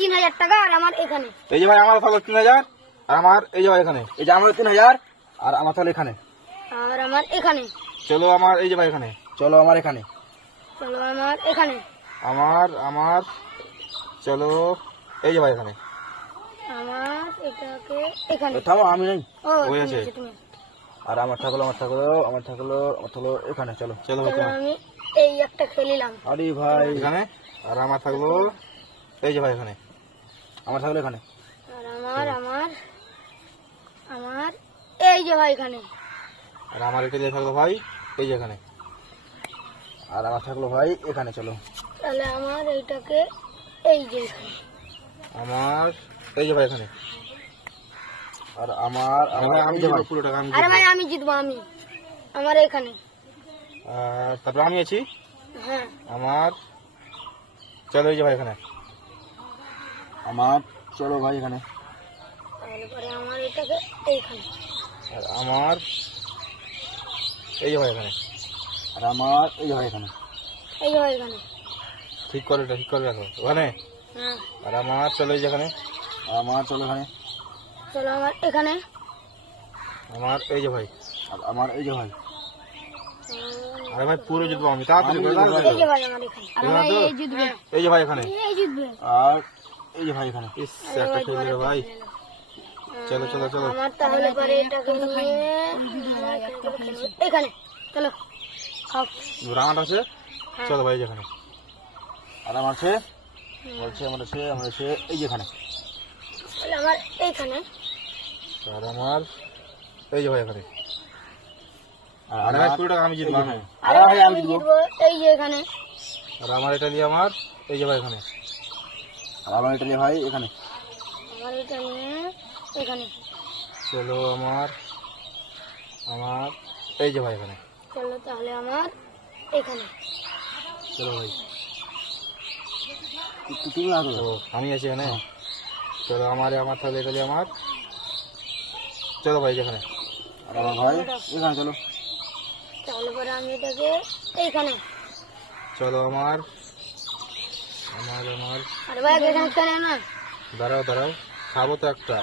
3000 টাকা আর আমার এখানে। এই যে ভাই আমার থাকলো 3000 আর আমার এই যে ভাই এখানে। এই যে আমার 3000 আর আমার তাহলে এখানে। আর আমার এখানে। চলো আমার এই যে ভাই এখানে। চলো আমার এখানে। চলো আমার এখানে। আমার চলো এই যে ভাই এখানে। আমার এটাকে এখানে। থামো আমি নেই। ও ওই ঠিক আছে। আছে, তুমি। আর আমার থাকলো এখানে। চলো চলো আমি এই একটা খেলিলাম। আরে ভাই এখানে। আর আমার থাকলো এই যে ভাই এখানে। আমার থাকলো এখানে। আর আমার এই যে ভাই এখানে। আর আমার এটা দিয়ে থাকলো ভাই এই যে এখানে। আর আমার থাকলো ভাই এখানে। চলো তাহলে আমার এইটাকে এই যে এখানে। আমার এই যে ভাই এখানে। আর আমার আমি জিতবো পুরো টাকা আমি আরে জিতবো। ভাই আমি জিতবো, আমি আমার এখানে। আর তারপর আমি আছি। হ্যাঁ আমার চলো এই যে ভাই এখানে। আমার চলো ভাই এখানে। তারপরে আমার এটাকে এইখানে। আর আমার এই যে ভাই এখানে। আর আমার এই যে ভাই এখানে। এই যে ভাই এখানে। ঠিক করে রাখো ওখানে। হ্যাঁ আর আমার চলো এই যে এখানে। আমার চলো এখানে। চলো আমার এখানে। আমার এই যে ভাই। আর আমার এই যে ভাই। আরে ভাই পুরো জিতবো আমি তাড়াতাড়ি করে এই তাড়াতাড়ি যে করো। ভাই আমার এখানে। আরে ভাই এই জিতবে। এই যে ভাই এখানে। এই জিতবে। আর এই যে ভাই এখানে। ইস একটা খেলে রে ভাই। চলো চলো চলো। আমার তাহলে পরে এটাকে নিয়ে এখানে। চলো খাও। রাউন্ড আছে। চলো ভাই যেখানে। আর আমার আছে আমার আছে এই যেখানে। তাহলে আমার এইখানে। আর আমার এই যে ভাই এখানে। আর ভাই পুরোটা আমি জিতবো। আরে ভাই আমি জিতবো এই যে এখানে। আর আমার এটা নিয়ে আমার এই যে ভাই এখানে। আর আমার এটা নিয়ে ভাই এখানে। আমার এটা নিয়ে এখানে। চলো আমার এই যে ভাই এখানে। চলো তাহলে আমার এখানে। চলো ভাই তুমি আমি আছি এখানে। চলো আমার তাহলে এটা নিয়ে আমার। চলো ভাই যেখানে। আর আমার ভাই এখানে। চলো তাহলে পরে আমি এটাকে এইখানে। চলো আমার আরে ভাই এখানে কেন না? দাঁড়াও খাবো তো একটা।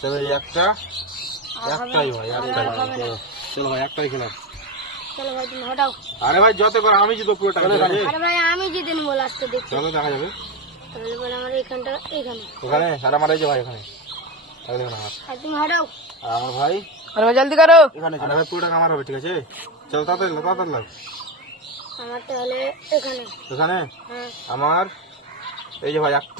চলো এই একটাই ভাই একটাই। চলো ভাই একটাই খেলাম। চলো ভাই তুমি হটাও। আরে ভাই যত করে আমি জিতবো পুরো টাকা। আরে ভাই আমি জিতে নেবো লাস্টে, দেখছি। চলো দেখা যাবে। তাহলে পরে আমার এইখানটা এইখানে। ওখানে আর আমার এই যে ভাই এখানে। তাহলে এখানে আমার। আর তুমি হটাও। আর আমার ভাই আরে ভাই জলদি করো। এখানে। আরে ভাই পুরো টাকা আমার হবে, ঠিক আছে? চলো তাড়াতাড়ি লাগ। আমার তাহলে এখানে। ওখানে হ্যাঁ আমার এই যে ভাই